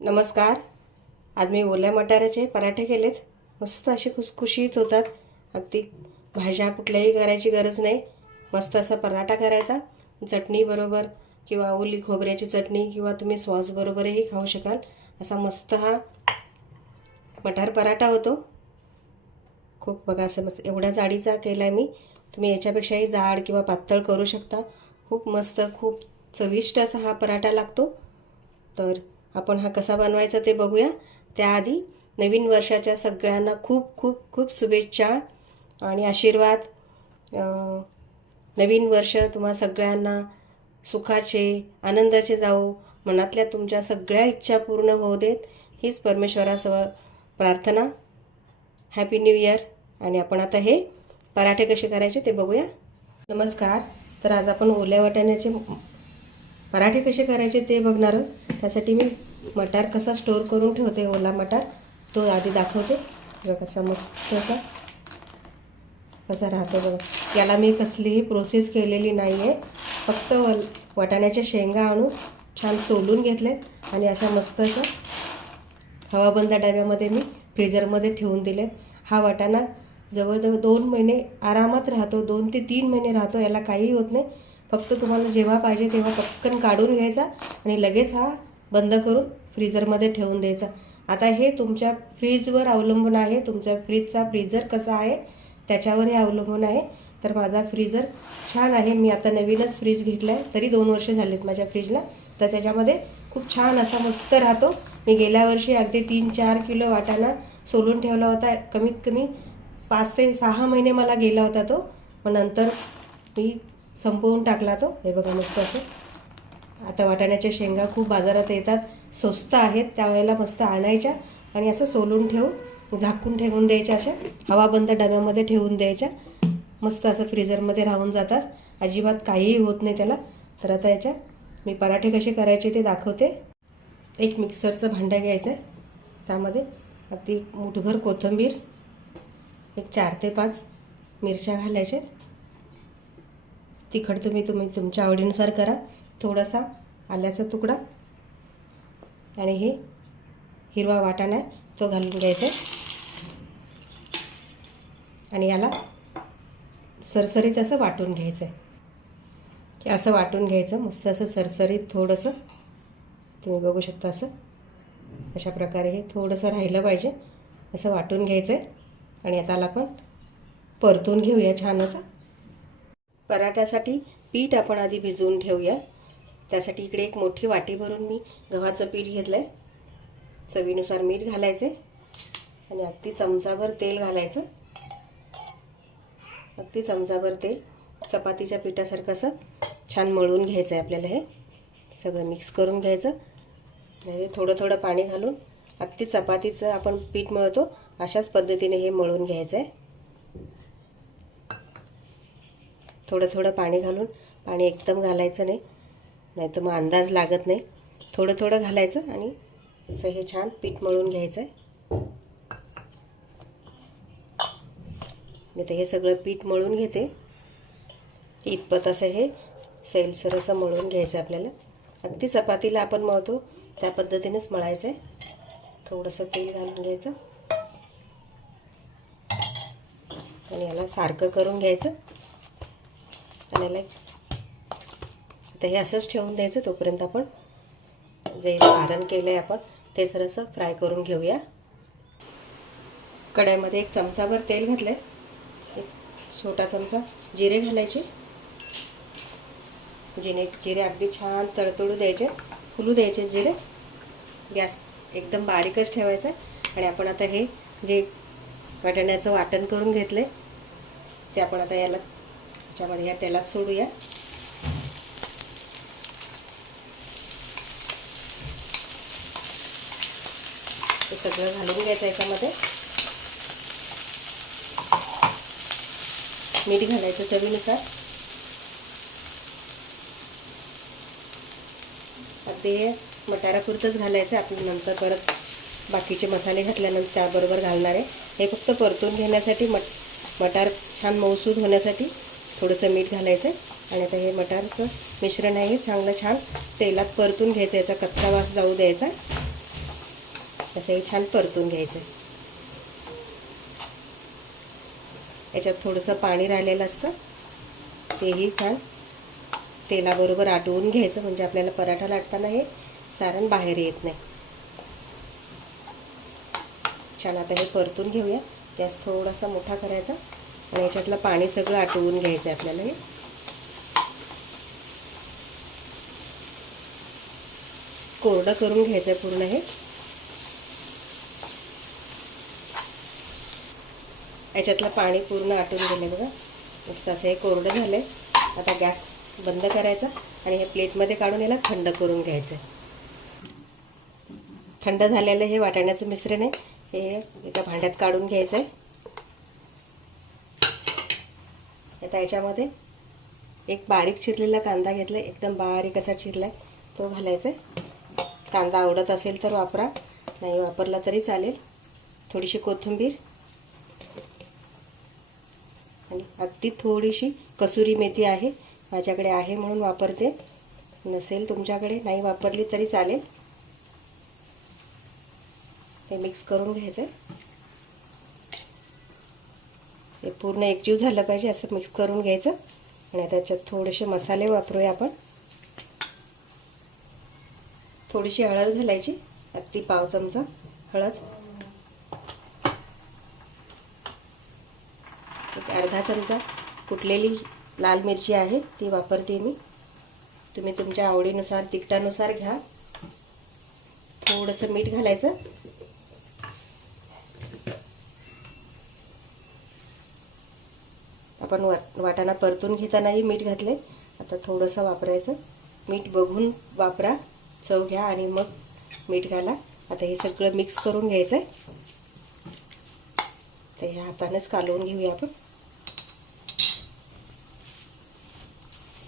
नमस्कार. आज मी ओल्या मटाराचे पराठे केलेत. मस्त असे खुसखुशीत होतात. अगदी भाज्या कुठल्याही करायची गरज नाही. मस्त असा पराठा करायचा. चटणीबरोबर किंवा ओली खोबऱ्याची चटणी किंवा तुम्ही सॉसबरोबरही खाऊ शकाल. असा मस्त हा मटार पराठा होतो. खूप बघा असं मस्त एवढ्या जाडीचा केला आहे मी. तुम्ही याच्यापेक्षाही जाड किंवा पातळ करू शकता. खूप मस्त खूप चविष्ट असा हा पराठा लागतो. तर आपण हा कसा बनवायचा ते बघूया. त्याआधी नवीन वर्षाच्या सगळ्यांना खूप खूप खूप शुभेच्छा आणि आशीर्वाद. नवीन वर्ष तुम्हा सगळ्यांना सुखाचे आनंदाचे जाऊ मनातल्या तुमच्या सगळ्या इच्छा पूर्ण होऊ देत. हीच परमेश्वरासह प्रार्थना. Happy new year. आणि आपण आता हे पराठे कसे करायचे ते बघूया. नमस्कार. तर आज आपण ओल्या वाटाण्याचे पराठे कसे करायचे ते बघणार आहोत. त्यासाठी मी मटार कसा स्टोअर करून ठेवते ओला मटार तो आधी दाखवते. बघा कसा मस्त असा कसा राहतो बघा. याला मी कसलीही प्रोसेस केलेली नाही आहे फक्त वल वाटाण्याच्या शेंगा आणून छान सोलून घेतले आणि अशा मस्त अशा हवाबंद डब्यामध्ये मी फ्रीजरमध्ये ठेवून दिलेत हा वाटाणा जवळजवळ दोन महिने आरामात राहतो दोन ते तीन महिने राहतो याला काहीही होत नाही. फक्त तुम्हाला जेव्हा पाहिजे तेव्हा पटकन काढून घ्यायचा आणि लगेच हा बंद करून फ्रीजरमध्ये ठेवून द्यायचा. आता हे तुमच्या फ्रीजवर अवलंबून आहे. तुमच्या फ्रीजचा फ्रीजर कसा आहे त्याच्यावर हे अवलंबून आहे. तर माझा फ्रीजर छान आहे. मी आता नवीनच फ्रीज घेतला आहे तरी दोन वर्ष झालेत माझ्या फ्रीजला. तर त्याच्यामध्ये खूप छान असा मस्त राहतो. मी गेल्या वर्षी अगदी तीन चार किलो वाटाणा सोलून ठेवला होता. कमीत कमी पाच ते सहा महिने मला गेला होता तो. मग नंतर मी संपवून टाकला तो. हे बघा मस्त असं. आता वाटाण्याच्या शेंगा खूप बाजारात येतात. स्वस्त आहेत. त्यावेळेला मस्त आणायच्या आणि असं सोलून ठेवून झाकून ठेवून द्यायच्या अशा. हवाबंद डब्यामध्ये ठेवून द्यायच्या. मस्त असं फ्रीझरमध्ये राहून जातात. अजिबात काहीही होत नाही त्याला. तर आता याच्या मी पराठे कसे करायचे ते दाखवते. एक मिक्सरचं भांडं घ्यायचं आहे त्यामध्ये अगदी मुठभर कोथिंबीर एक चार ते पाच मिरच्या घालायच्या. तिखट तुम्ही तुम्ही तुमच्या आवडीनुसार करा. थोडासा आल्याचा तुकडा. आणि हे हिरवा वाटाणा आहे तो घालून घ्यायचा आणि याला सरसरीत असं वाटून घ्यायचं आहे. की असं वाटून घ्यायचं मस्त असं सरसरीत थोडंसं. तुम्ही बघू शकता असं. अशा प्रकारे हे थोडंसं राहिलं पाहिजे. असं वाटून घ्यायचं आहे. आणि आता आपण परतून घेऊया छान आता. पराठ्यासाठी पीठ आपण आधी भिजवून ठेवूया. त्यासाठी इकडे एक मोठी वाटी भरून मी गव्हाचं पीठ घेतलं आहे चवीनुसार मीठ घालायचे आणि अगदी चमचाभर तेल घालायचं. अगदी चमचाभर तेल. चपातीच्या पिठासारखं असं छान मळून घ्यायचं आहे आपल्याला हे. सगळं मिक्स करून घ्यायचं. म्हणजे थोडं थोडं पाणी घालून अगदी चपातीचं आपण पीठ मळतो अशाच पद्धतीने हे मळून घ्यायचं आहे थोडं थोडं पाणी घालून पाणी एकदम घालायचं नाही. नाही तर मग अंदाज लागत नाही. थोडं थोडं घालायचं आणि असं हे छान पीठ मळून घ्यायचं आहे मी तर हे सगळं पीठ मळून घेते. इतपत असं हे सैलसर असं मळून घ्यायचं आहे आपल्याला. अगदी चपातीला आपण मळतो त्या पद्धतीनेच मळायचं आहे थोडंसं तेल घालून घ्यायचं. आणि याला सारखं करून घ्यायचं. आणि याला आता हे असंच ठेवून द्यायचं तोपर्यंत आपण जे सारण केलं आहे आपण ते सरसं फ्राय करून घेऊया. कढईमध्ये एक चमचाभर तेल घातलं आहे एक छोटा चमचा जिरे घालायचे. जिने जिरे अगदी छान तडतडू द्यायचे फुलू द्यायचे जिरे. गॅस एकदम बारीकच ठेवायचा आणि आपण आता हे जे वाटण्याचं वाटण करून घेतलं आहे ते आपण आता याला त्याच्यामध्ये या तेलात सोडूया. ते सगळं घालून घ्यायचं याच्यामध्ये. मीठ घालायचं चवीनुसार. अगदी हे मटारापुरतंच घालायचं आपण नंतर परत बाकीचे मसाले घातल्यानंतर त्याबरोबर घालणार आहे. हे फक्त परतून घेण्यासाठी मट मटार छान मऊसूद होण्यासाठी थोडंसं मीठ घालायचं आहे आणि आता हे मटारचं मिश्रण आहे हे चांगलं छान तेलात परतून घ्यायचं याचा कच्चा वास जाऊ द्यायचा. असं हे छान परतून घ्यायचं याच्यात थोडंसं पाणी राहिलेलं असतं. तेही छान तेलाबरोबर आटवून घ्यायचं. म्हणजे आपल्याला पराठा लाटताना हे सारण बाहेर येत नाही. छान आता हे परतून घेऊया. गॅस थोडासा मोठा करायचा. आणि याच्यातलं पाणी सगळं आटवून घ्यायचं आहे आपल्याला हे. कोरडं करून घ्यायचं आहे पूर्ण हे. याच्यातलं पाणी पूर्ण आटून गेलं बघा. मस्त असं हे कोरडं झालं आहे आता गॅस बंद करायचा आणि हे प्लेटमध्ये काढून याला थंड करून घ्यायचं आहे थंड झालेलं हे वाटाण्याचं मिश्रण आहे. हे एका भांड्यात काढून घ्यायचं आहे आता याच्यामध्ये एक बारीक चिरलेला कांदा घेतला एकदम बारीक असा चिरला आहे तो घालायचा आहे कांदा आवडत असेल तर वापरा नाही वापरला तरी चालेल. थोडीशी कोथिंबीर आणि अगदी थोडीशी कसुरी मेथी आहे माझ्याकडे आहे म्हणून वापरते. नसेल तुमच्याकडे नाही वापरली तरी चालेल. हे मिक्स करून घ्यायचं आहे पूर्ण एकजीव झालं पाहिजे असं मिक्स करून घ्यायचं. आणि त्याच्यात थोडेसे मसाले वापरूया आपण. थोडीशी हळद घालायची अगदी पाव चमचा हळद. एक अर्धा चमचा कुटलेली लाल मिरची आहे ती वापरते मी. तुम्ही तुमच्या आवडीनुसार तिखटानुसार घ्या. थोडंसं मीठ घालायचं. आपण वा वाटाणा परतून घेतानाही मीठ घातले आता थोडंसं वापरायचं. मीठ बघून वापरा. चव घ्या आणि मग मीठ घाला. आता हे सगळं मिक्स करून घ्यायचं आहे तर ह्या हातानेच कालवून घेऊया आपण.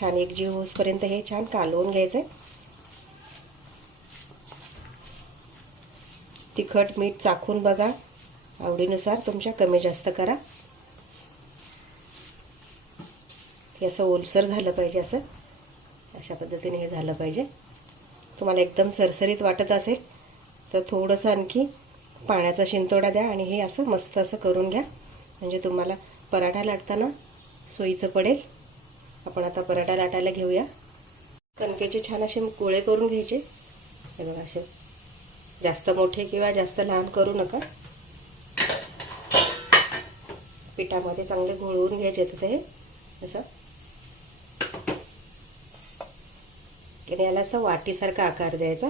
छान एक जीव होसपर्यंत हे छान कालवून घ्यायचं आहे तिखट मीठ चाखून बघा. आवडीनुसार तुमच्या कमी जास्त करा. हे असं ओलसर झालं पाहिजे असं. अशा पद्धतीने हे झालं पाहिजे. तुम्हाला एकदम सरसरीत वाटत असेल तर थोडंसं आणखी पाण्याचा शिंतोडा द्या आणि हे असं मस्त असं करून घ्या. म्हणजे तुम्हाला पराठा लाटताना सोयीचं पडेल. आपण आता पराठा लाटायला घेऊया. कणकेचे छान असे गोळे करून घ्यायचे. हे बघा असे जास्त मोठे किंवा जास्त लहान करू नका. पिठामध्ये चांगले घोळवून घ्यायचे तर ते. असं आणि याला असं वाटीसारखा आकार द्यायचा.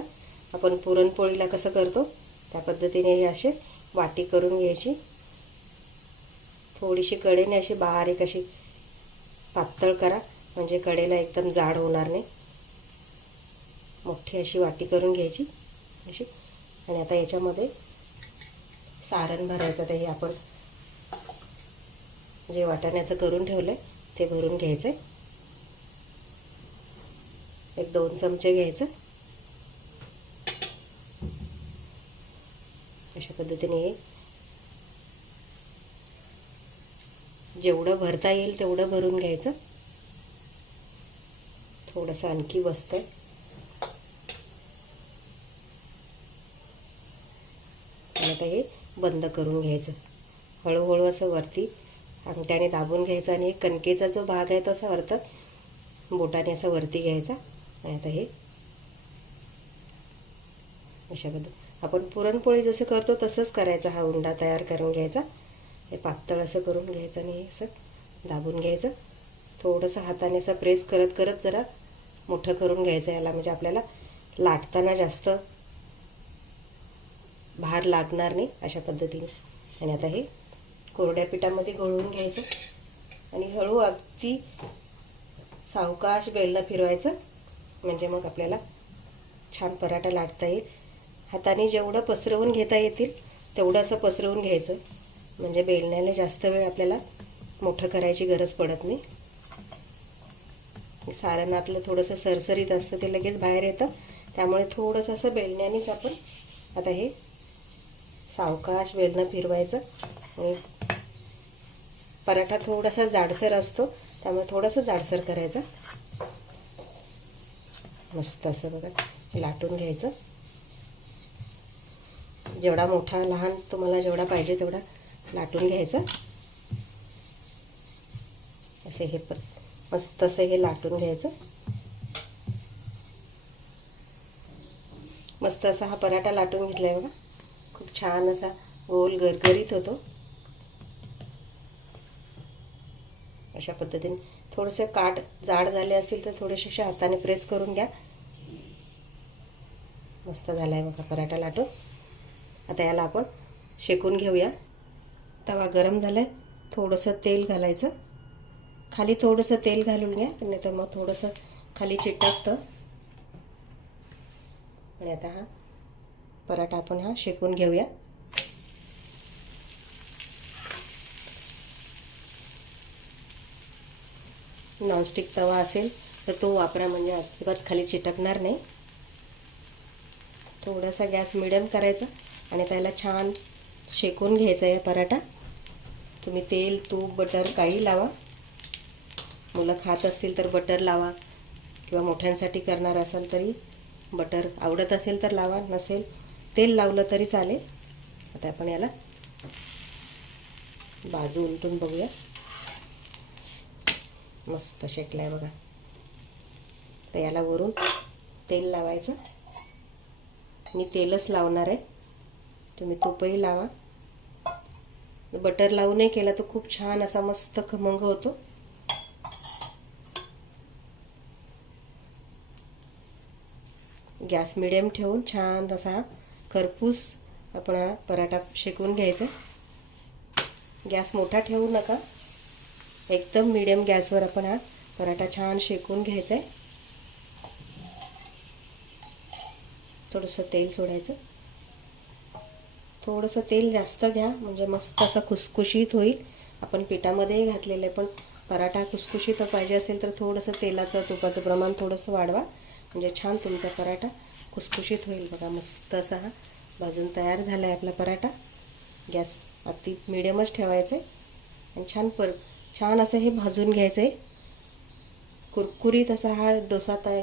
आपण पुरणपोळीला कसं करतो? त्या पद्धतीने हे असे वाटी करून घ्यायची. थोडीशी कडेने अशी बारीक अशी पातळ करा म्हणजे कडेला एकदम जाड होणार नाही. मोठी अशी वाटी करून घ्यायची. अशी. आणि आता याच्यामध्ये सारण भरायचं ते हे आपण जे वाटाण्याचं करून ठेवलं आहे ते भरून घ्यायचं आहे एक दोन चमचे घ्यायचं. अशा पद्धतीने हे. जेवढं भरता येईल तेवढं भरून घ्यायचं. थोडंसं आणखी बसतंय आणि आता हे बंद करून घ्यायचं. हळूहळू असं वरती अंगठ्याने दाबून घ्यायचं आणि कणकेचा जो भाग आहे तो असा अर्थ बोटाने असं वरती घ्यायचा. आणि आता हे. अशा पद्धत आपण पुरणपोळी जसं करतो तसंच करायचा हा उंडा तयार करून घ्यायचा. हे पातळ असं करून घ्यायचं आणि हे असं दाबून घ्यायचं. थोडंसं हाताने असं प्रेस करत करत जरा मोठं करून घ्यायचं याला. म्हणजे आपल्याला लाटताना जास्त भार लागणार नाही अशा पद्धतीने. आणि आता हे कोरड्या पिठामध्ये घोळवून घ्यायचं. आणि हळू अगदी सावकाश बेलला फिरवायचं. म्हणजे मग आपल्याला छान पराठा लाटता येईल. हाताने जेवढं पसरवून घेता येतील तेवढं असं पसरवून घ्यायचं. म्हणजे बेलण्याने जास्त वेळ आपल्याला मोठं करायची गरज पडत नाही. सारणातलं थोडंसं सरसरीत असतं ते लगेच बाहेर येतं. त्यामुळे थोडंसं असं बेलण्यानेच आपण आता हे सावकाश वेलणं फिरवायचं. आणि पराठा थोडासा जाडसर असतो त्यामुळे थोडंसं जाडसर करायचं. मस्त असं बघा लाटून घ्यायचं. जेवढा मोठा लहान तुम्हाला जेवढा पाहिजे तेवढा लाटून घ्यायचा. असे हे पण मस्त असं हे लाटून घ्यायचं. मस्त असा हा पराठा लाटून घेतला आहे बघा. खूप छान असा गोल गरगरीत होतो. अशा पद्धतीने थोडंसं काठ जाड झाले असतील तर थोडेसे असे हाताने प्रेस करून घ्या. मस्त झाला आहे बघा पराठा लाटो आता याला आपण शेकून घेऊया. तवा गरम झाला आहे थोडंसं तेल घालायचं. खाली थोडंसं तेल घालून घ्या नाही तर मग थोडंसं खाली चिटकतं. आणि आता हा पराठा आपण हा शेकून घेऊया. नॉनस्टिक तवा असेल तर तो वापरा म्हणजे अजिबात खाली चिटकणार नाही. थोडासा गॅस मिडियम करायचा आणि त्याला छान शेकून घ्यायचा आहे पराठा. तुम्ही तेल तूप बटर काही लावा. मुलं खात असतील तर बटर लावा किंवा मोठ्यांसाठी करणार असाल तरी बटर आवडत असेल तर लावा नसेल तेल लावलं तरी चालेल. आता आपण याला बाजू उलटून बघूया. मस्त शेकला आहे बघा. तर याला वरून तेल लावायचं. मी तेलच लावणार आहे. तुम्ही तूपही लावा. बटर लावू नाही केला तर खूप छान असा मस्त खमंग होतो. गॅस मिडियम ठेवून छान असा खरपूस आपण पराठा शेकून घ्यायचा गॅस मोठा ठेवू नका. एकदम मिडियम गॅसवर आपण हा पराठा छान शेकून घ्यायचा आहे थोडंसं तेल सोडायचं. थोडंसं तेल जास्त घ्या म्हणजे मस्त असं खुसखुशीत होईल. आपण पिठामध्येही घातलेलं आहे पण पराठा खुसखुशीत पाहिजे असेल तर थोडंसं तेलाचं तुपाचं प्रमाण थोडंसं वाढवा. म्हणजे छान तुमचा पराठा खुसखुशीत होईल बघा मस्त असा हा भाजून तयार झाला आहे आपला पराठा. गॅस अति मिडियमच ठेवायचं आहे आणि छान पर छान असं हे भाजून घ्यायचं आहे कुरकुरीत असा हा डोसा तय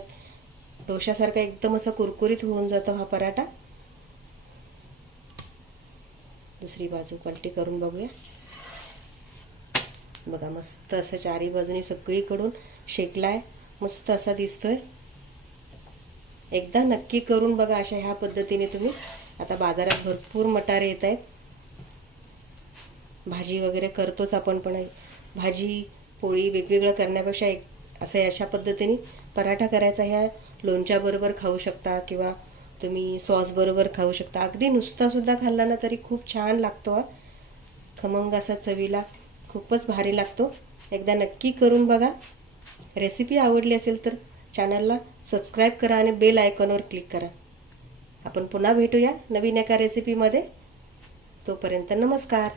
डोशासारखा एकदम असा कुरकुरीत होऊन जातो हा पराठा. दुसरी बाजू पलटी करून बघूया. बघा मस्त असं चारी बाजूने सगळीकडून शेकला आहे मस्त असा दिसतोय. एकदा नक्की करून बघा अशा ह्या पद्धतीने तुम्ही. आता बाजारात भरपूर मटारे येत आहेत. भाजी वगैरे करतोच आपण पण. भाजी पोळी वेगवेगळं करण्यापेक्षा एक असं अशा पद्धतीने पराठा करायचा ह्या लोणच्याबरोबर खाऊ शकता किंवा तुम्ही सॉसबरोबर खाऊ शकता. अगदी नुसतासुद्धा खाल्ला ना तरी खूप छान लागतो हा. खमंग असा चवीला खूपच भारी लागतो. एकदा नक्की करून बघा. रेसिपी आवडली असेल तर चॅनलला सबस्क्राईब करा आणि बेल आयकॉनवर क्लिक करा. आपण पुन्हा भेटूया नवीन एका रेसिपीमध्ये तोपर्यंत नमस्कार.